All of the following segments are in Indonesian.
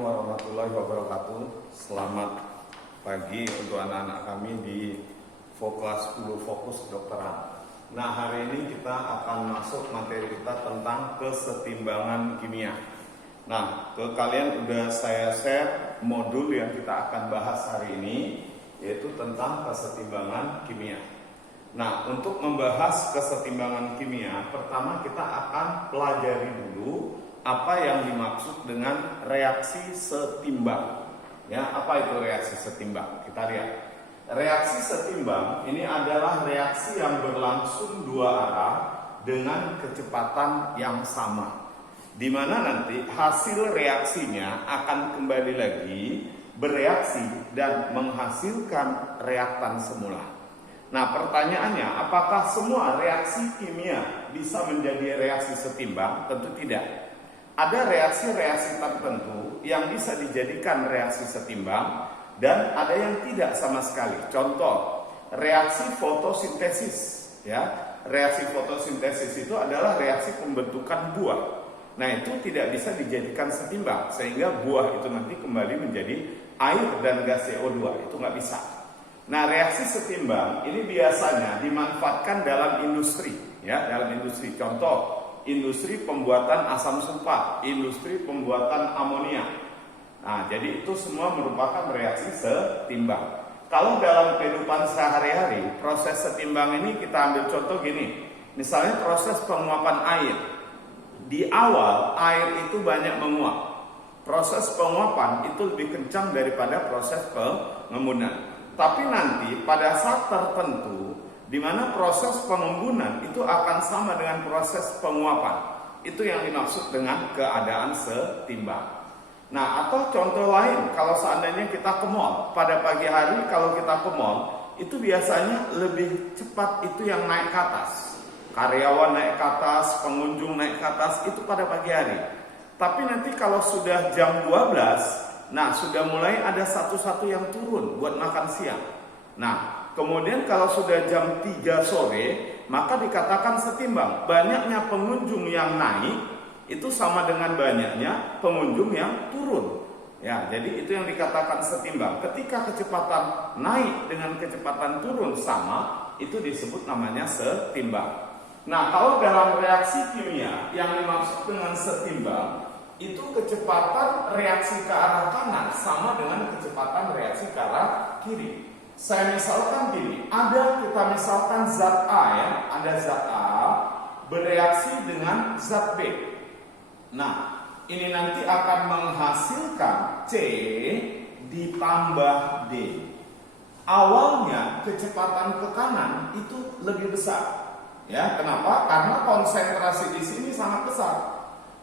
Assalamualaikum warahmatullahi wabarakatuh. Selamat pagi untuk anak-anak kami di kelas 10 fokus kedokteran. Nah, hari ini kita akan masuk materi kita tentang kesetimbangan kimia. Nah, ke kalian udah saya share modul yang kita akan bahas hari ini, yaitu tentang kesetimbangan kimia. Nah, untuk membahas kesetimbangan kimia, pertama kita akan pelajari dulu apa yang dimaksud dengan reaksi setimbang. Ya, apa itu reaksi setimbang? Kita lihat. Reaksi setimbang ini adalah reaksi yang berlangsung dua arah dengan kecepatan yang sama, di mana nanti hasil reaksinya akan kembali lagi bereaksi dan menghasilkan reaktan semula. Nah, pertanyaannya, apakah semua reaksi kimia bisa menjadi reaksi setimbang? Tentu tidak. Ada reaksi-reaksi tertentu yang bisa dijadikan reaksi setimbang dan ada yang tidak sama sekali. Contoh, reaksi fotosintesis, ya. Reaksi fotosintesis itu adalah reaksi pembentukan buah. Nah, itu tidak bisa dijadikan setimbang sehingga buah itu nanti kembali menjadi air dan gas CO2. Itu nggak bisa. Nah, reaksi setimbang ini biasanya dimanfaatkan dalam industri, ya, dalam industri. Contoh, industri pembuatan asam sulfat, industri pembuatan amonia. Nah, jadi itu semua merupakan reaksi setimbang. Kalau dalam kehidupan sehari-hari, proses setimbang ini kita ambil contoh gini. Misalnya proses penguapan air. Di awal air itu banyak menguap. Proses penguapan itu lebih kencang daripada proses pengembunan. Tapi nanti pada saat tertentu di mana proses pengembunan itu akan sama dengan proses penguapan. Itu yang dimaksud dengan keadaan setimbang. Nah, atau contoh lain, kalau seandainya kita ke mall, pada pagi hari kalau kita ke mall, itu biasanya lebih cepat itu yang naik ke atas. Karyawan naik ke atas, pengunjung naik ke atas, itu pada pagi hari. Tapi nanti kalau sudah jam 12, nah sudah mulai ada satu-satu yang turun buat makan siang. Nah, kemudian kalau sudah jam 3 sore, maka dikatakan setimbang. Banyaknya pengunjung yang naik itu sama dengan banyaknya pengunjung yang turun. Ya, jadi itu yang dikatakan setimbang. Ketika kecepatan naik dengan kecepatan turun sama, itu disebut namanya setimbang. Nah, kalau dalam reaksi kimia yang dimaksud dengan setimbang, itu kecepatan reaksi ke arah kanan sama dengan kecepatan reaksi ke arah kiri. Saya misalkan gini, kita misalkan zat A, ya, ada zat A bereaksi dengan zat B. Nah, ini nanti akan menghasilkan C ditambah D. Awalnya kecepatan ke kanan itu lebih besar. Ya, kenapa? Karena konsentrasi di sini sangat besar.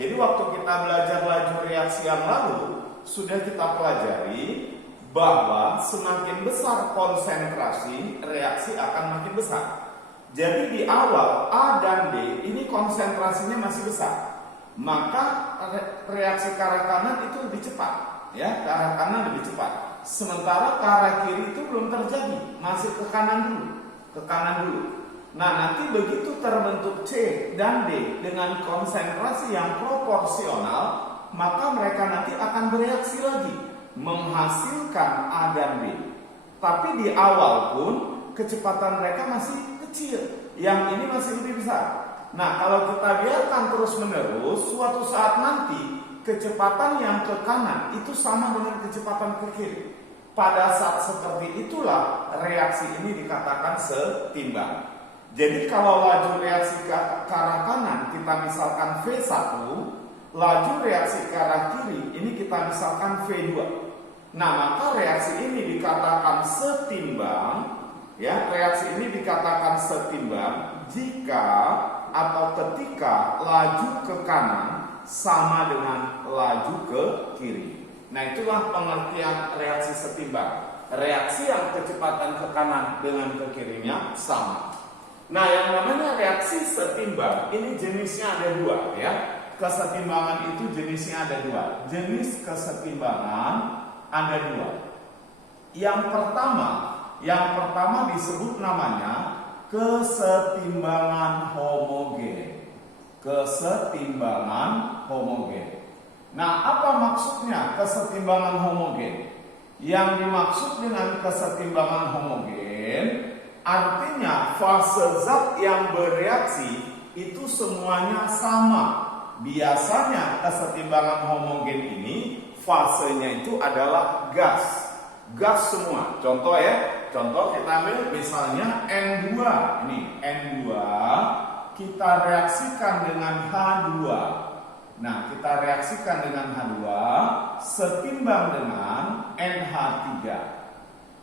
Jadi waktu kita belajar laju reaksi yang lalu, sudah kita pelajari bahwa semakin besar konsentrasi, reaksi akan makin besar. Jadi di awal A dan D ini konsentrasinya masih besar, maka reaksi ke arah kanan itu lebih cepat, ya, ke arah kanan lebih cepat. Sementara ke arah kiri itu belum terjadi, masih ke kanan dulu. Nah, nanti begitu terbentuk C dan D dengan konsentrasi yang proporsional, maka mereka nanti akan bereaksi lagi menghasilkan A dan B. Tapi di awal pun kecepatan mereka masih kecil, yang ini masih lebih besar. Nah, kalau kita biarkan terus menerus, suatu saat nanti kecepatan yang ke kanan itu sama dengan kecepatan ke kiri. Pada saat seperti itulah reaksi ini dikatakan setimbang. Jadi kalau laju reaksi ke arah kanan kita misalkan V1, laju reaksi ke arah kiri ini kita misalkan V2. Nah, maka reaksi ini dikatakan setimbang, ya, reaksi ini dikatakan setimbang jika atau ketika laju ke kanan sama dengan laju ke kiri. Nah, itulah pengertian reaksi setimbang. Reaksi yang kecepatan ke kanan dengan ke kirinya sama. Nah, yang namanya reaksi setimbang ini jenisnya ada dua, ya. Kesetimbangan itu jenisnya ada dua. Jenis kesetimbangan ada dua. Yang pertama disebut namanya kesetimbangan homogen. Kesetimbangan homogen. Nah, apa maksudnya kesetimbangan homogen? Yang dimaksud dengan kesetimbangan homogen artinya fase zat yang bereaksi itu semuanya sama. Biasanya kesetimbangan homogen ini fasenya itu adalah gas. Gas semua. Contoh ya, contoh kita ambil misalnya N2. Ini N2 kita reaksikan dengan H2. Nah, kita reaksikan dengan H2 setimbang dengan NH3.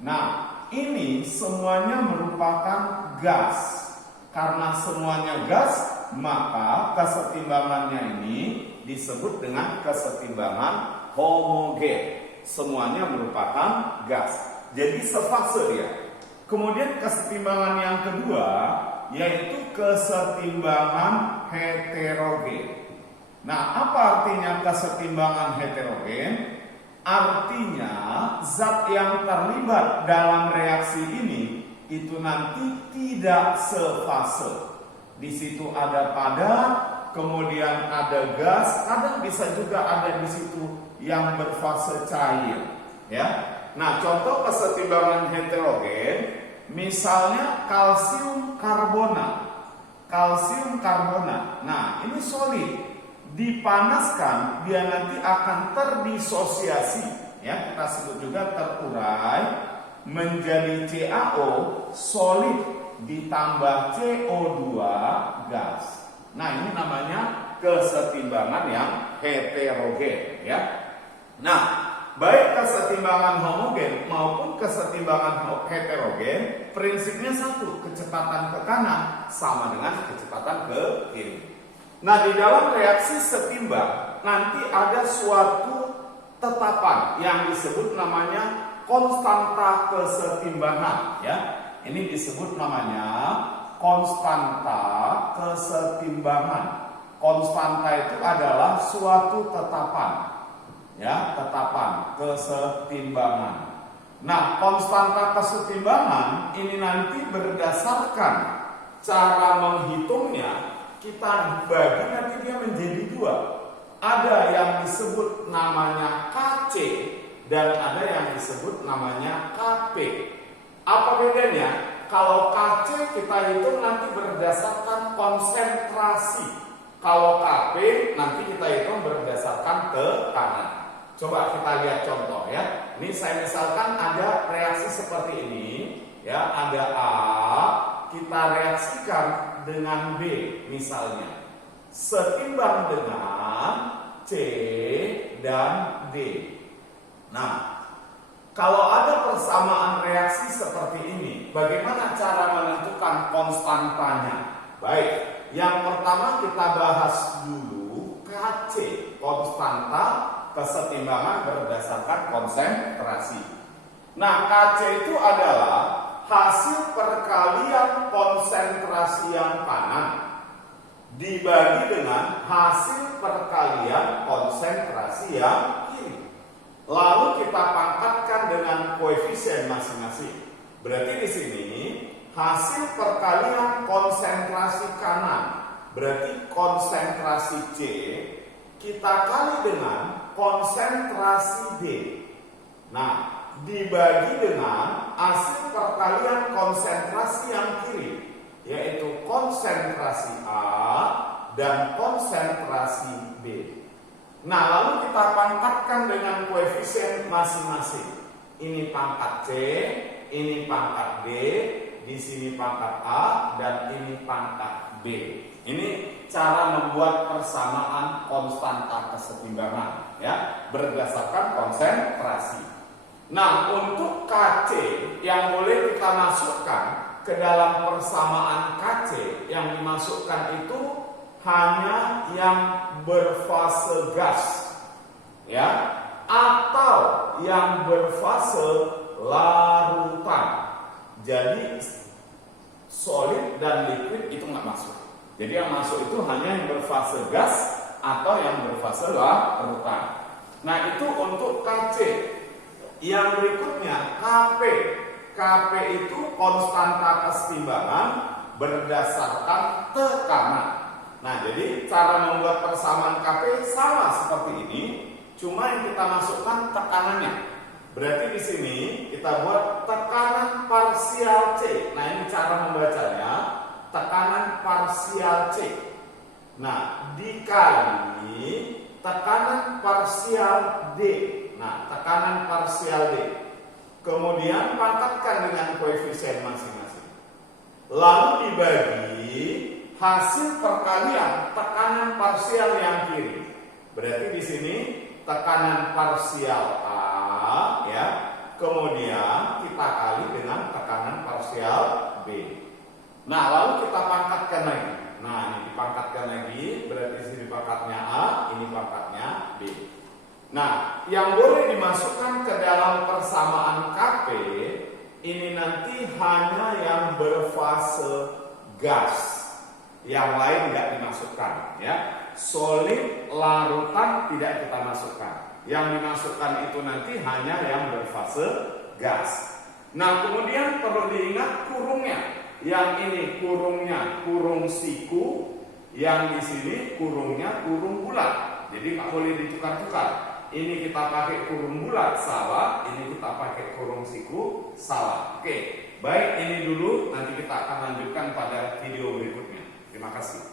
Nah, ini semuanya merupakan gas. Karena semuanya gas, maka kesetimbangannya ini disebut dengan kesetimbangan homogen. Semuanya merupakan gas. Jadi sefase dia. Kemudian kesetimbangan yang kedua yaitu kesetimbangan heterogen. Nah, apa artinya kesetimbangan heterogen? Artinya zat yang terlibat dalam reaksi ini itu nanti tidak sefase. Di situ ada padat, kemudian ada gas, kadang bisa juga ada di situ yang berfase cair, ya. Nah, contoh kesetimbangan heterogen, misalnya kalsium karbonat. Kalsium karbonat. Nah, ini solid. Dipanaskan, dia nanti akan terdisosiasi, ya, kita sebut juga terurai menjadi CaO solid ditambah CO2 gas. Nah, ini namanya kesetimbangan yang heterogen, ya. Nah, baik kesetimbangan homogen maupun kesetimbangan heterogen prinsipnya satu, kecepatan ke kanan sama dengan kecepatan ke kiri. Nah, di dalam reaksi setimbang nanti ada suatu tetapan yang disebut namanya konstanta kesetimbangan, ya. Ini disebut namanya konstanta kesetimbangan. Konstanta itu adalah suatu tetapan, ya, tetapan kesetimbangan. Nah, konstanta kesetimbangan ini nanti berdasarkan cara menghitungnya. Kita bagi nanti dia menjadi dua. Ada yang disebut namanya Kc dan ada yang disebut namanya Kp. Apa bedanya? Kalau Kc kita hitung nanti berdasarkan konsentrasi. Kalau Kp nanti kita hitung berdasarkan tekanan. Coba kita lihat contoh, ya. Ini saya misalkan ada reaksi seperti ini, ya. Ada A, kita reaksikan dengan B misalnya, setimbang dengan C dan D. Nah, kalau ada persamaan reaksi seperti ini, bagaimana cara menentukan konstantanya? Baik, yang pertama kita bahas dulu Kc, konstanta kesetimbangan berdasarkan konsentrasi. Nah, Kc itu adalah hasil perkalian konsentrasi yang kanan dibagi dengan hasil perkalian konsentrasi yang kiri. Lalu kita pangkatkan dengan koefisien masing-masing. Berarti di sini hasil perkalian konsentrasi kanan berarti konsentrasi C kita kali dengan konsentrasi D. Nah, dibagi dengan hasil perkalian konsentrasi yang kiri, yaitu konsentrasi A dan konsentrasi B. Nah, lalu kita pangkatkan dengan koefisien masing-masing. Ini pangkat C, ini pangkat D, di sini pangkat A, dan ini pangkat B. Ini cara membuat persamaan konstanta kesetimbangan, ya, berdasarkan konsentrasi. Nah, untuk Kc yang boleh kita masukkan ke dalam persamaan Kc yang dimasukkan itu hanya yang berfase gas, ya, atau yang berfase larutan. Jadi solid dan liquid itu nggak masuk. Jadi yang masuk itu hanya yang berfase gas atau yang berfase larutan. Nah, itu untuk Kc. Yang berikutnya Kp. Kp itu konstanta kesetimbangan berdasarkan tekanan. Nah, jadi cara membuat persamaan Kp sama seperti ini, cuma yang kita masukkan tekanannya. Berarti di sini kita buat tekanan parsial C. Nah, ini cara membacanya, tekanan parsial C. Nah, dikali tekanan parsial D. Nah, tekanan parsial D. Kemudian pangkatkan dengan koefisien masing-masing. Lalu dibagi hasil perkalian tekanan parsial yang kiri. Berarti di sini tekanan parsial A, ya. Kemudian kita kali dengan tekanan parsial B. Nah, lalu kita pangkatkan lagi. Nah, ini dipangkatkan lagi, berarti di sini pangkatnya A, ini pangkatnya B. Nah, yang boleh dimasukkan ke dalam persamaan Kp ini nanti hanya yang berfase gas. Yang lain nggak dimasukkan, ya. Solid, larutan tidak kita masukkan. Yang dimasukkan itu nanti hanya yang berfase gas. Nah, kemudian perlu diingat kurungnya. Yang ini kurungnya kurung siku, yang di sini kurungnya kurung bulat. Jadi nggak boleh ditukar-tukar. Ini kita pakai kurung bulat, salah. Ini kita pakai kurung siku, salah. Oke, baik, ini dulu. Nanti kita akan lanjutkan pada video berikutnya. Terima kasih.